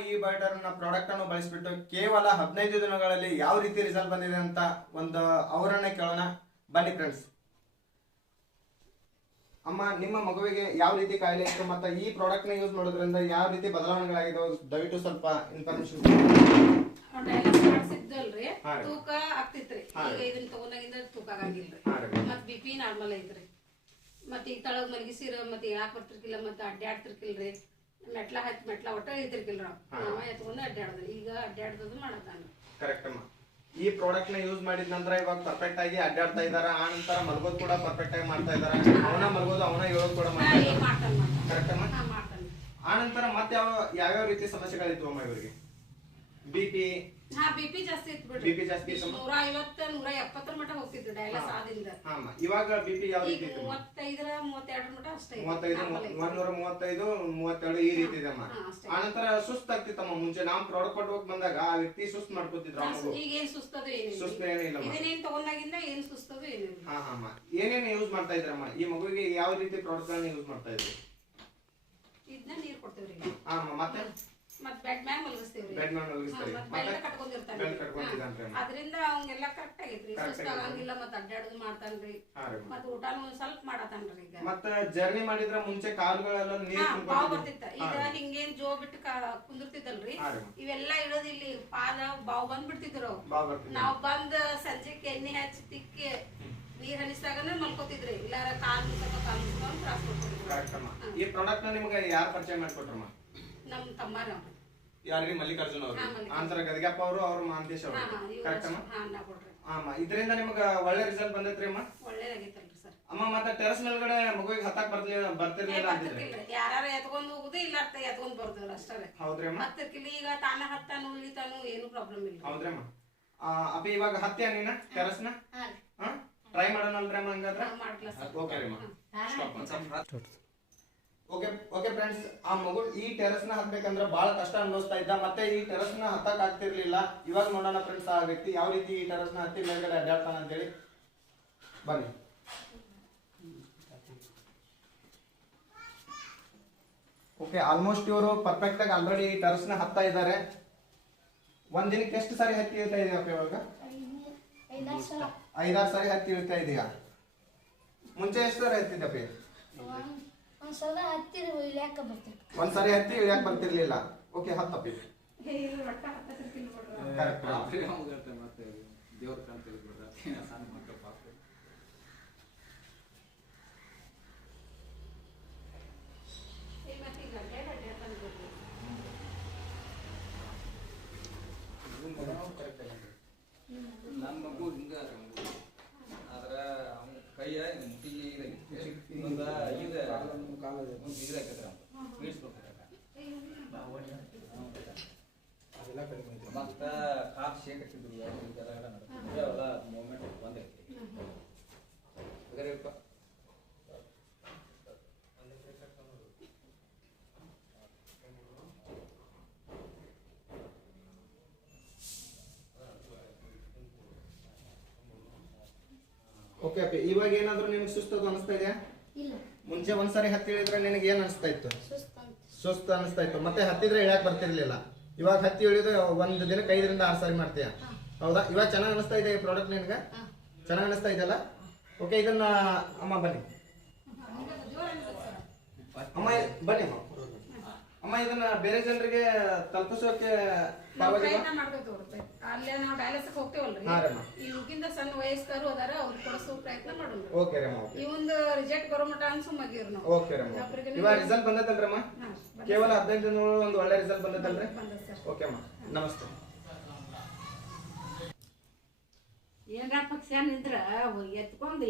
ಈ butter product ಅನ್ನು ಬಳಸಿಬಿಟ್ಟು ಕೇವಲ 15 ದಿನಗಳಲ್ಲಿ ಯಾವ ರೀತಿ ರಿಸಲ್ಟ್ ಬಂದಿದೆ ಅಂತ ಒಂದು ಅವರನ್ನ ಕೇಳೋಣ ಬನ್ನಿ ಫ್ರೆಂಡ್ಸ್. ಅಮ್ಮ, ನಿಮ್ಮ ಮಗುವಿಗೆ ಯಾವ ರೀತಿ ಕಾಯಿಲೆ ಇತ್ತು ಮತ್ತೆ ಈ ಪ್ರಾಡಕ್ಟ್ ನ ಯೂಸ್ ಮಾಡೋದ್ರಿಂದ ಯಾವ ರೀತಿ ಬದಲಾವಣೆಗಳಾಗಿದಾವೆ ದಯವಿಟ್ಟು ಸ್ವಲ್ಪ ಇನ್ಫಾರ್ಮೇಶನ್ ಸಿಗ್ದಲ್ರಿ. ತೂಕ ಆಗ್ತಿತ್ರಿ. ಈಗ ಇದನ್ನ ತಗೊಂಡಾಗಿಂದ ತೂಕ ಆಗಂಗಿಲ್ರಿ. ಮತ್ ಬಿಪಿ ನಾರ್ಮಲ್ ಐತ್ರಿ. ಮತ್ ಈಗ ತಳಗ್ ಮಲಗಿಸಿರ ಮತ್ತೆ ಹೇಳಾಕ್ ಬರ್ತಿರ್ಕಿಲ್ಲ, ಮತ್ತೆ ಅಡ್ಡಾಡ್ತಿರ್ಕಿಲ್ರಿ. ಮೆಟ್ಲ ಹತ್ತಿ ಮೆಟ್ಲ ಒಟ್ಟ ಐತಿರ್ಕಿಲ್ರಿ. ನಾವ ಎತ್ಕೊಂಡು ಅಡ್ಡಾಡದ್ರಿ. ಈಗ ಅಡ್ಡಾಡ್ದದು ಮಾಡತಾನ. ಕರೆಕ್ಟ್ ಅಮ್ಮ. ಈ ಪ್ರಾಡಕ್ಟ್ ನ ಯೂಸ್ ಮಾಡಿದ ನಂತರ ಇವಾಗ ಪರ್ಫೆಕ್ಟ್ ಆಗಿ ಅಡ್ಡಾಡ್ತಾ ಇದಾರ. ಆ ನಂತರ ಮಲ್ಗೋದ್ ಕೂಡ ಪರ್ಫೆಕ್ಟ್ ಆಗಿ ಮಾಡ್ತಾ ಇದಾರ. ಅವನ ಮಲ್ಗೋದು ಅವನ ಹೇಳೋದು ಕೂಡ ಮಾಡ್ತಾನ. ಕರೆಕ್ಟ್ ಅಮ್ಮ. ಆ ನಂತರ ಮತ್ತೆ ಯಾವ್ಯಾವ ರೀತಿ ಸಮಸ್ಯೆಗಳಿತ್ತು ಅಮ್ಮ ಇವರಿಗೆ? ಬಿಪಿ ಬಿಪಿ ಜಾಸ್ತಿ ಇತ್ತು ಬಿಡ್ರಿ. ಬಿಪಿ ಜಾಸ್ತಿ 150 170 ಮಟ ಹೋಗ್ತಿತ್ತು ಡಯಾಲಿಸ್ ಆದಿಂದ. ಇವಾಗ ಬಿಪಿ ಯಾವ ರೀತಿ ಇತ್ತು? 35 32 ಮಟ ಅಷ್ಟೇ. 35 135 32 ಈ ರೀತಿ ಇದೆ ಅಮ್ಮ. ಆನಂತರ ಸುಸ್ತಾಗ್ತಿತ್ತಮ್ಮ. ಮುಂಚೆ ನಾವು ಪ್ರಾಡಕ್ಟ್ ಕೊಟ್ಟು ಬಂದಾಗ ಆ ವ್ಯಕ್ತಿ ಸುಸ್ತು ಮಾಡ್ಕೊತಿದ್ರು. ಈಗ ಏನ್ ಸುಸ್ತದು ಏನಿಲ್ಲ. ಸುಸ್ತು ಏನಿಲ್ಲ. ಇದನ್ನೇನ್ ತಗೊಂಡಾಗಿಂದ ಏನ್ ಸುಸ್ತದು ಏನಿಲ್ಲ. ಅಮ್ಮ, ಏನೇನು ಯೂಸ್ ಮಾಡ್ತಾ ಇದ್ರಮ್ಮ? ಈ ಮಗುವಿಗೆ ಯಾವ ರೀತಿ ಪ್ರಾಡಕ್ಟ್ ಗಳನ್ನ ಯೂಸ್ ಮಾಡ್ತಾ ಇದ್ರಿ? ಇದನ್ನ ನೀರ್ ಕೊಡ್ತೇವ್ರಿ. ಮತ್ತೆ ಬೆಡ್ ಮ್ಯಾಗ ಮಲಗಿಸ್ತೀವ್ರಿ. ಬೆಡ್ ಮ್ಯಾಗ ಮಲಗಿಸ್ತೀರಿ. ಬೆಲ್ಟ್ ಕಟ್ಕೊಂಡಿರ್ತಾನೆ. ಬೆಲ್ಟ್ ಕಟ್ಕೊಂಡಿದ್ದಾನ್ರಿ. ಅದರಿಂದ ಅವಂಗೆಲ್ಲ ಕರೆಕ್ಟ್ ಆಗೈತ್ರಿ. ಸುಸ್ತ ಆಗಂಗಿಲ್ಲ, ಮತ್ತೆ ಅಡ್ಡಾಡೋದು ಮಾಡ್ತಾನ್ರಿ. ಮತ್ತೆ ಊಟನು ಸ್ವಲ್ಪ ಮಾಡತಾನ್ರಿ. ಈಗ ಮತ್ತೆ ಜರ್ನಿ ಮಾಡಿದ್ರ ಮುಂಚೆ ಕಾಲುಗಳೆಲ್ಲ ನೀರು ಬಾವು ಬರ್ತಿತ್ತ. ಈಗ ಹಿಂಗೇನ್ ಜೋ ಬಿಟ್ಟು ಕುಂದಿರ್ತಿದ್ದಲ್ರಿ. ಇವೆಲ್ಲ ಇಳೋದು ಇಲ್ಲಿ ಪಾದ ಬಾವು ಬಂದ್ಬಿಡ್ತಿದ್ರು. ನಾವ್ ಬಂದ್ ಸಂಜೆಕ್ಕೆ ಎಣ್ಣೆ ಹಚ್ಚಿ ತಿಕ್ಕಿ ನೀರ್ ಹನಿಸ್ದಾಗನೇ ಮಲ್ಕೋತಿದ್ರಿ. ಇಲ್ಲಾರ ಕಾಲು ತ್ರಾಸ ಮಾಡ್ಕೊತಿದ್ರು. ಈ ಪ್ರಾಡಕ್ಟ್ ನ ನಿಮ್ಗೆ ಯಾರು ಪರಿಚಯ ಮಾಡ್ಕೊಟ್ರಮ್ಮ? ನಮ್ ತಮ್ಮಾರ. ಯಾರ್ರಿ? ಮಲ್ಲಿಕಾರ್ಜುನ್ ಅವರು. ಆಂತರ ಗದಗಪ್ಪ ಅವರು, ಅವ್ರು ಮಾಂತೇಶ್ ಅವರು. ಕರೆಕ್ಟ್ ಅಮ್ಮ. ಇದರಿಂದ ನಿಮ್ಗೆ ಒಳ್ಳೆ ರಿಸಲ್ಟ್ ಬಂದೈತ್ರಿ ಅಮ್ಮ? ಒಳ್ಳೇದಾಗೈತಲ್ರಿ ಸರ್. ಅಮ್ಮ, ಮತ್ತೆ ಟೆರಸ್ ಮೇಲ್ಗಡೆ ಮಗುವಿಗೆ ಹತ್ತಾಕ್ ಬರ್ತಿರ್ಲಿಲ್ಲ ಅಂತಿದ್ರಿ. ಯಾರು ಎತ್ಕೊಂಡ್ ಹೋಗುದು ಇಲ್ಲ ಎತ್ಕೊಂಡ್ ಬರ್ತಾರ ಅಷ್ಟೇ. ಹೌದ್ರಿ ಅಮ್ಮ. ಹತ್ತಿರ್ಕಿಲ್ಲ. ಈಗ ತಾನ ಹತ್ತಾನು ಇಳಿತಾನು ಏನು ಪ್ರಾಬ್ಲಮ್ ಇಲ್ಲ. ಹೌದ್ರಿ ಅಮ್ಮ. ಅಪ್ಪ, ಇವಾಗ ಹತ್ತಿ ನೀನ ಟೆರಸ್ ನ ಟ್ರೈ ಮಾಡೋಣಲ್ರಿ ಅಮ್ಮ? ಹಂಗಾದ್ರೆ ಓಕೆ ರೀ ಅಮ್ಮ. ಓಕೆ ಫ್ರೆಂಡ್ಸ್, ಆ ಮಗು ಈ ಟೆರಸ್ ನ ಹತ್ಬೇಕಂದ್ರೆ ಬಹಳ ಕಷ್ಟ ಅನುಭವಿಸ್ತಾ ಇದ್ದ. ಮತ್ತೆ ಈ ಟೆರಸ್ ನ ಹತ್ತಕ್ ಆಗ್ತಿರ್ಲಿಲ್ಲ. ಇವಾಗ ನೋಡೋಣ ಫ್ರೆಂಡ್ಸ್, ಆ ವ್ಯಕ್ತಿ ಯಾವ ರೀತಿ ಈ ಟೆರಸ್ ನ ಹತ್ತಿ ಮೇಲ್ಗಡೆ ಅಡ್ಡಾಡ್ತಾನ ಅಂತೇಳಿ. ಬನ್ನಿ. ಓಕೆ, ಆಲ್ಮೋಸ್ಟ್ ಇವರು ಪರ್ಫೆಕ್ಟ್ ಆಗಿ ಆಲ್ರೆಡಿ ಈ ಟೆರಸ್ ನ ಹತ್ತಾ ಇದ್ದಾರೆ. ಒಂದ್ ದಿನಕ್ಕೆ ಎಷ್ಟು ಸಾರಿ ಹತ್ತಿ ಇಳ್ತಾ ಇದೆಯಪ್ಪ ಇವಾಗ? 5-6 ಸಾರಿ ಹತ್ತಿ ಇಳ್ತಾ ಇದೆಯಾ? ಮುಂಚೆ ಎಷ್ಟು ಸಾರಿ ಹತ್ತಿದ್ದಪ್ಪ? ಒಂದ್ಸರಿ ಹತ್ತಿ ಇಳಿಯಾಕ ಬರ್ತಿರ್ಲಿಲ್ಲ. ಓಕೆ, ಹತ್ತಪ್ಪಿ. ನನ್ನ ಮಗು ಹಿಂಗ ಆದ್ರ ಅವನ ಕೈಯ ಮುಟ್ಟಿಗೆ ಇನ್ನೊಂದ ಮತ್ತ ಕಾಲ್ ಶೇಕ್ ಹಾಕಿದ್ರು. ಅವೆಲ್ಲ ಮೂಮೆಂಟ್ ಬಂದೈತಿ. ಓಕೆ ಅಪ್ಪಿ, ಇವಾಗ ಏನಾದ್ರು ನಿಮ್ಗೆ ಸುಸ್ತದು ಅನಿಸ್ತಾ ಇದೆಯಾ? ಮುಂಚೆ ಒಂದ್ಸರಿ ಹತ್ತಿ ಇಳಿದ್ರೆ ನಿನಗೆ ಏನ್ ಅನಿಸ್ತಾ ಇತ್ತು? ಸುಸ್ತು ಅನಿಸ್ತಾ ಇತ್ತು. ಮತ್ತೆ ಹತ್ತಿದ್ರೆ ಇಳ್ಯಾಕ್ ಬರ್ತಿರ್ಲಿಲ್ಲ. ಇವಾಗ ಹತ್ತಿ ಇಳಿದು ಒಂದ್ ದಿನಕ್ಕೆ 5-6 ಸಾರಿ ಮಾಡ್ತೀಯ, ಹೌದಾ? ಇವಾಗ ಚೆನ್ನಾಗಿ ಅನಿಸ್ತಾ ಇದೆ ಈ ಪ್ರಾಡಕ್ಟ್ ನಿನ್ಗೆ? ಚೆನ್ನಾಗಿ ಅನಿಸ್ತಾ ಇದೆಯಲ್ಲ? ಓಕೆ, ಇದನ್ನ ಅಮ್ಮ ಬನ್ನಿ. ಅಮ್ಮ ಬನ್ನಿ ಅಮ್ಮ, ಇದನ್ನ ಬೇರೆ ಜನರಿಗೆ ತಲುಪಿಸೋಕೆ ಅಲ್ಲೇ ನಾವು ಡಯಾಲಿಸಿಸ್ ಹೋಗ್ತೇವಲ್ರಿ. ಈಗಿಂದ ಸಣ್ಣ ವಯಸ್ಕರು ಅದಾರ, ಅವ್ರು ಕೊಡಿಸೋ ಪ್ರಯತ್ನ ಮಾಡೋಣ. ಓಕೆ ರಮ್ಮ. ಈ ಒಂದು ರಿಜೆಕ್ಟ್ ಬರೋ ಮಟ ಅನ್ಸುಮಾಗಿರ್ ನಾವು. ಓಕೆ ರಮ್ಮ. ಇವಾಗ ರಿಸಲ್ಟ್ ಬಂದೈತಲ್ರಮ್ಮ? ಕೇವಲ 15 ದಿನಗಳು ಒಂದು ಒಳ್ಳೆ ರಿಸಲ್ಟ್ ಬಂದೈತಲ್ರಿ? ಓಕೆ ಅಮ್ಮ, ನಮಸ್ತೆ. ಏನಾರ ಪಕ್ಷ ನಿಂದ್ರ ಎತ್ಕೊಂಡು